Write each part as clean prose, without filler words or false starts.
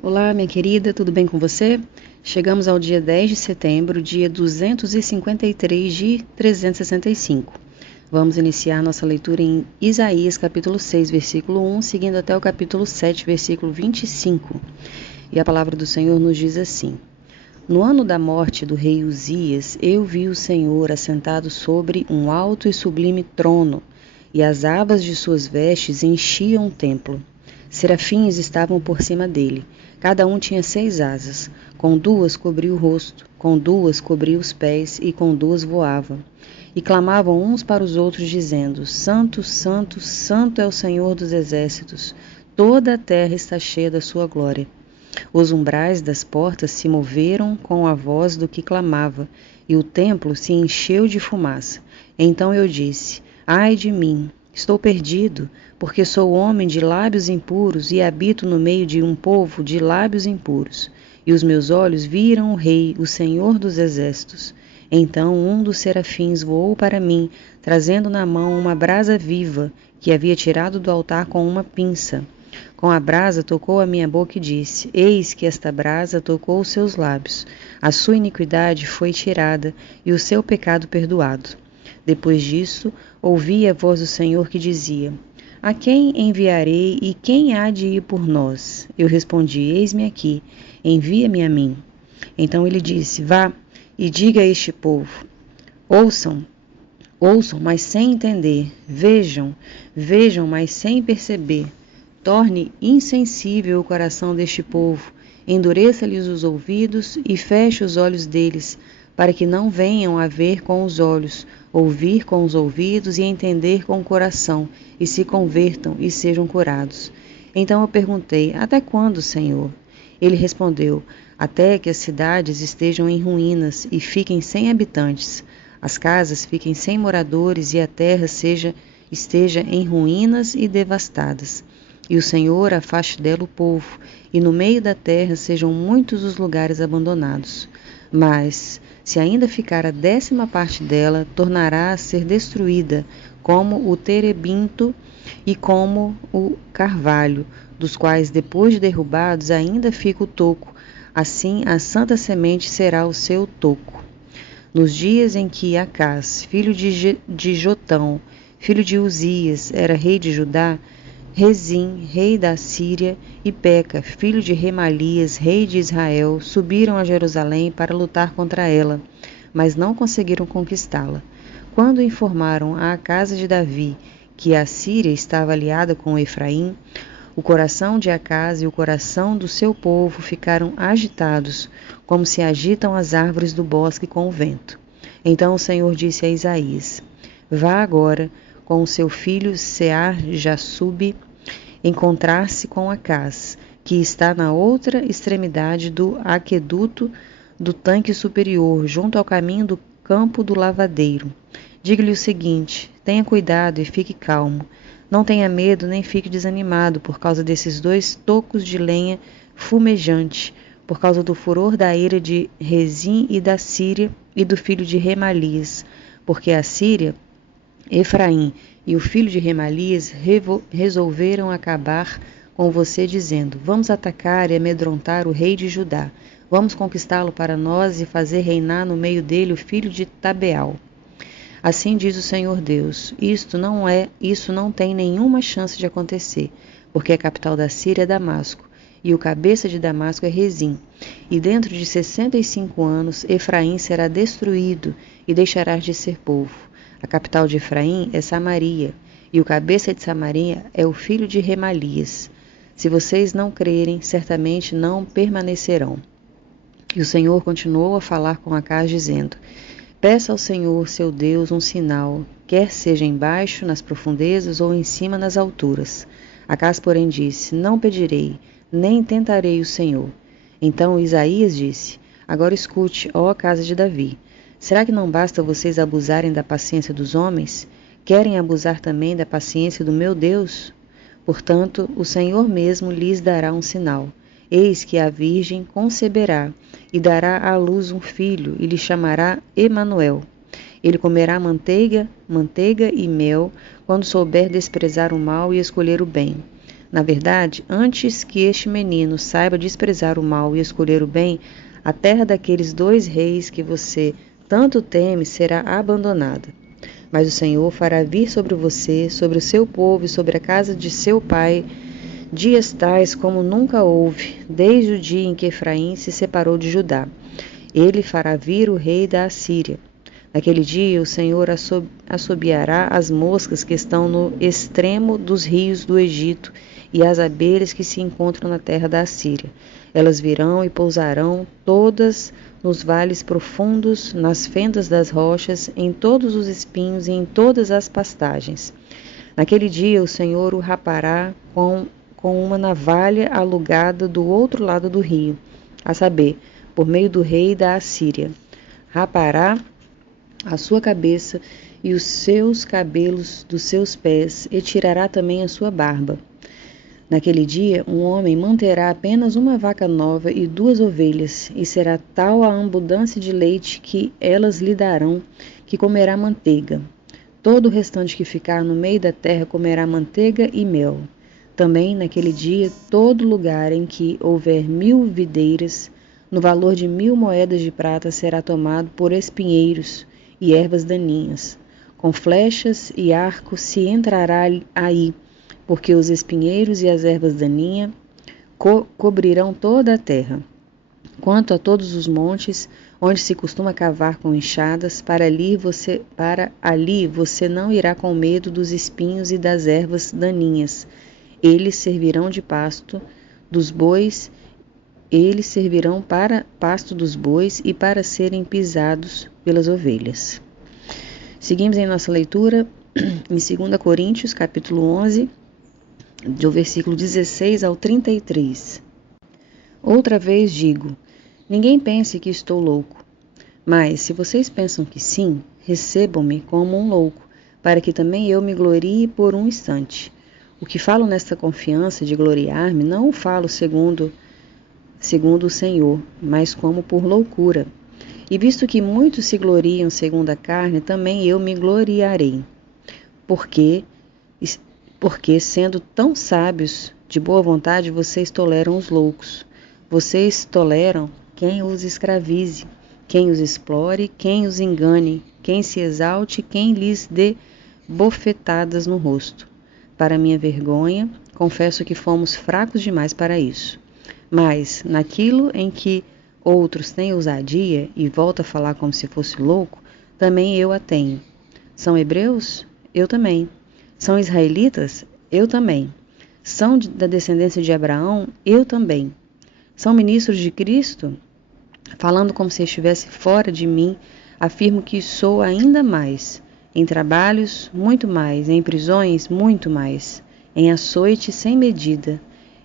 Olá, minha querida, tudo bem com você? Chegamos ao dia 10 de setembro, dia 253 de 365. Vamos iniciar nossa leitura em Isaías, capítulo 6, versículo 1, seguindo até o capítulo 7, versículo 25. E a palavra do Senhor nos diz assim: No ano da morte do rei Uzias, eu vi o Senhor assentado sobre um alto e sublime trono, e as abas de suas vestes enchiam o templo. Serafins estavam por cima dele. Cada um tinha 6 asas. Com 2 cobria o rosto, com 2 cobria os pés e com 2 voava. E clamavam uns para os outros, dizendo: Santo, Santo, Santo é o Senhor dos exércitos. Toda a terra está cheia da sua glória. Os umbrais das portas se moveram com a voz do que clamava, e o templo se encheu de fumaça. Então eu disse: Ai de mim! Estou perdido, porque sou homem de lábios impuros e habito no meio de um povo de lábios impuros. E os meus olhos viram o Rei, o Senhor dos Exércitos. Então um dos serafins voou para mim, trazendo na mão uma brasa viva, que havia tirado do altar com uma pinça. Com a brasa tocou a minha boca e disse: Eis que esta brasa tocou os seus lábios. A sua iniquidade foi tirada e o seu pecado perdoado. Depois disso, ouvi a voz do Senhor que dizia: A quem enviarei e quem há de ir por nós? Eu respondi: Eis-me aqui, envia-me a mim. Então ele disse: Vá e diga a este povo: Ouçam, ouçam, mas sem entender. Vejam, vejam, mas sem perceber. Torne insensível o coração deste povo, endureça-lhes os ouvidos e feche os olhos deles, para que não venham a ver com os olhos, ouvir com os ouvidos e entender com o coração, e se convertam e sejam curados. Então eu perguntei: Até quando, Senhor? Ele respondeu: Até que as cidades estejam em ruínas e fiquem sem habitantes, as casas fiquem sem moradores e a terra esteja em ruínas e devastadas. E o Senhor afaste dela o povo, e no meio da terra sejam muitos os lugares abandonados. Mas, se ainda ficar a 10ª parte dela, tornará a ser destruída, como o terebinto e como o carvalho, dos quais, depois de derrubados, ainda fica o toco. Assim, a santa semente será o seu toco. Nos dias em que Acás, filho de Jotão, filho de Uzias, era rei de Judá, Rezim, rei da Síria, e Peca, filho de Remalias, rei de Israel, subiram a Jerusalém para lutar contra ela, mas não conseguiram conquistá-la. Quando informaram à casa de Davi que a Síria estava aliada com Efraim, o coração de Acás e o coração do seu povo ficaram agitados, como se agitam as árvores do bosque com o vento. Então o Senhor disse a Isaías: Vá agora com o seu filho Sear-Jasub encontrar-se com Acás, que está na outra extremidade do aqueduto do tanque superior, junto ao caminho do campo do lavadeiro. Diga-lhe o seguinte: tenha cuidado e fique calmo. Não tenha medo nem fique desanimado por causa desses 2 tocos de lenha fumejante, por causa do furor da ira de Rezim e da Síria e do filho de Remalias, porque a Síria, Efraim e o filho de Remalias resolveram acabar com você, dizendo: Vamos atacar e amedrontar o rei de Judá. Vamos conquistá-lo para nós e fazer reinar no meio dele o filho de Tabeal. Assim diz o Senhor Deus: Isso não tem nenhuma chance de acontecer, porque a capital da Síria é Damasco, e o cabeça de Damasco é Rezim. E dentro de 65 anos Efraim será destruído e deixará de ser povo. A capital de Efraim é Samaria, e o cabeça de Samaria é o filho de Remalias. Se vocês não crerem, certamente não permanecerão. E o Senhor continuou a falar com Acás, dizendo: Peça ao Senhor, seu Deus, um sinal, quer seja embaixo, nas profundezas, ou em cima, nas alturas. Acás, porém, disse: Não pedirei, nem tentarei o Senhor. Então Isaías disse: Agora escute, ó casa de Davi. Será que não basta vocês abusarem da paciência dos homens? Querem abusar também da paciência do meu Deus? Portanto, o Senhor mesmo lhes dará um sinal. Eis que a virgem conceberá e dará à luz um filho, e lhe chamará Emanuel. Ele comerá manteiga e mel, quando souber desprezar o mal e escolher o bem. Na verdade, antes que este menino saiba desprezar o mal e escolher o bem, a terra daqueles 2 reis que você tanto teme será abandonada. Mas o Senhor fará vir sobre você, sobre o seu povo e sobre a casa de seu pai, dias tais como nunca houve, desde o dia em que Efraim se separou de Judá. Ele fará vir o rei da Assíria. Naquele dia o Senhor assobiará as moscas que estão no extremo dos rios do Egito e as abelhas que se encontram na terra da Assíria. Elas virão e pousarão todas nos vales profundos, nas fendas das rochas, em todos os espinhos e em todas as pastagens. Naquele dia o Senhor o rapará com uma navalha alugada do outro lado do rio, a saber, por meio do rei da Assíria. Rapará a sua cabeça e os seus cabelos dos seus pés, e tirará também a sua barba. Naquele dia, um homem manterá apenas uma vaca nova e 2 ovelhas, e será tal a abundância de leite que elas lhe darão, que comerá manteiga. Todo o restante que ficar no meio da terra comerá manteiga e mel. Também, naquele dia, todo lugar em que houver 1000 videiras, no valor de 1000 moedas de prata, será tomado por espinheiros e ervas daninhas. Com flechas e arcos se entrará aí, porque os espinheiros e as ervas daninhas cobrirão toda a terra. Quanto a todos os montes, onde se costuma cavar com enxadas, para ali você não irá com medo dos espinhos e das ervas daninhas. Eles servirão de pasto dos bois, eles servirão para pasto dos bois e para serem pisados pelas ovelhas. Seguimos em nossa leitura em 2 Coríntios, capítulo 11, do versículo 16 ao 33. Outra vez digo, ninguém pense que estou louco, mas se vocês pensam que sim, recebam-me como um louco, para que também eu me glorie por um instante. O que falo nesta confiança de gloriar-me, não o falo segundo o Senhor, mas como por loucura. E visto que muitos se gloriam segundo a carne, também eu me gloriarei. Porque sendo tão sábios, de boa vontade, vocês toleram os loucos. Vocês toleram quem os escravize, quem os explore, quem os engane, quem se exalte, quem lhes dê bofetadas no rosto. Para minha vergonha, confesso que fomos fracos demais para isso. Mas, naquilo em que outros têm ousadia, e volta a falar como se fosse louco, também eu a tenho. São hebreus? Eu também. São israelitas? Eu também. São da descendência de Abraão? Eu também. São ministros de Cristo? Falando como se estivesse fora de mim, afirmo que sou ainda mais. Em trabalhos, muito mais. Em prisões, muito mais. Em açoite, sem medida.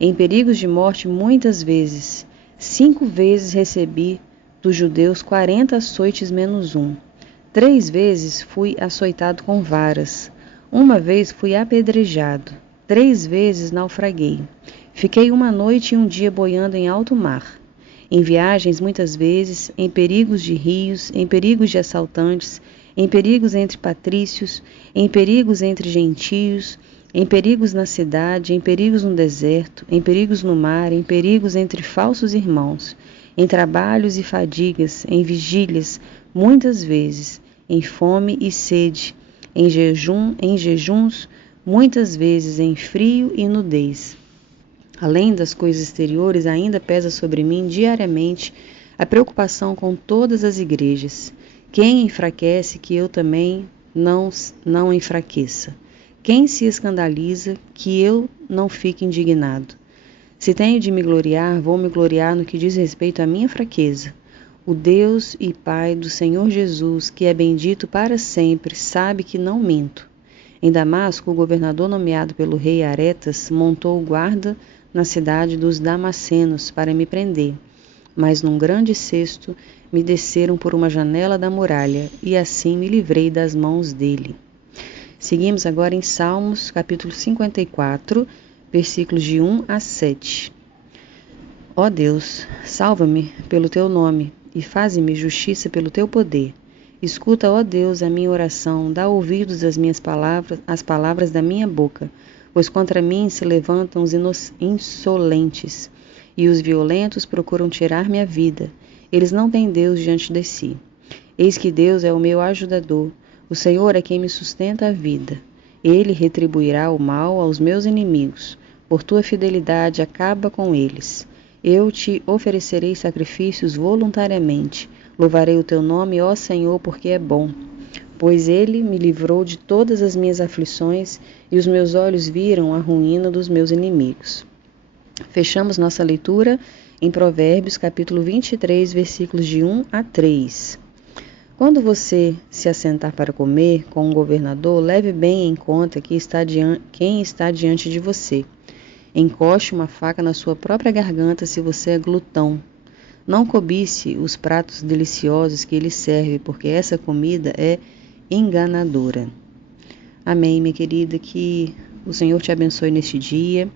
Em perigos de morte, muitas vezes. 5 vezes recebi dos judeus 40 açoites menos 1. 3 vezes fui açoitado com varas. 1 vez fui apedrejado. 3 vezes naufraguei. Fiquei 1 noite e 1 dia boiando em alto mar. Em viagens, muitas vezes, em perigos de rios, em perigos de assaltantes, em perigos entre patrícios, em perigos entre gentios, em perigos na cidade, em perigos no deserto, em perigos no mar, em perigos entre falsos irmãos, em trabalhos e fadigas, em vigílias, muitas vezes, em fome e sede, em jejuns, muitas vezes em frio e nudez. Além das coisas exteriores, ainda pesa sobre mim diariamente a preocupação com todas as igrejas. Quem enfraquece, que eu também não enfraqueça. Quem se escandaliza, que eu não fique indignado. Se tenho de me gloriar, vou me gloriar no que diz respeito à minha fraqueza. O Deus e Pai do Senhor Jesus, que é bendito para sempre, sabe que não minto. Em Damasco, o governador nomeado pelo rei Aretas montou guarda na cidade dos Damascenos para me prender. Mas num grande cesto me desceram por uma janela da muralha, e assim me livrei das mãos dele. Seguimos agora em Salmos, capítulo 54, versículos de 1 a 7. Ó Deus, salva-me pelo teu nome e faze-me justiça pelo teu poder. Escuta, ó Deus, a minha oração, dá ouvidos às minhas palavras, às palavras da minha boca, Pois contra mim se levantam os insolentes, e os violentos procuram tirar minha vida. Eles não têm Deus diante de si. Eis que Deus é o meu ajudador. O Senhor é quem me sustenta a vida. Ele retribuirá o mal aos meus inimigos. Por tua fidelidade, acaba com eles. Eu te oferecerei sacrifícios voluntariamente. Louvarei o teu nome, ó Senhor, porque é bom. Pois ele me livrou de todas as minhas aflições e os meus olhos viram a ruína dos meus inimigos. Fechamos nossa leitura em Provérbios, capítulo 23, versículos de 1 a 3. Quando você se assentar para comer com um governador, leve bem em conta quem está diante de você. Encoste uma faca na sua própria garganta se você é glutão. Não cobice os pratos deliciosos que ele serve, porque essa comida é enganadora. Amém, minha querida, que o Senhor te abençoe neste dia.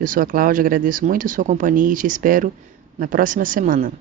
Eu sou a Cláudia, agradeço muito a sua companhia e te espero na próxima semana.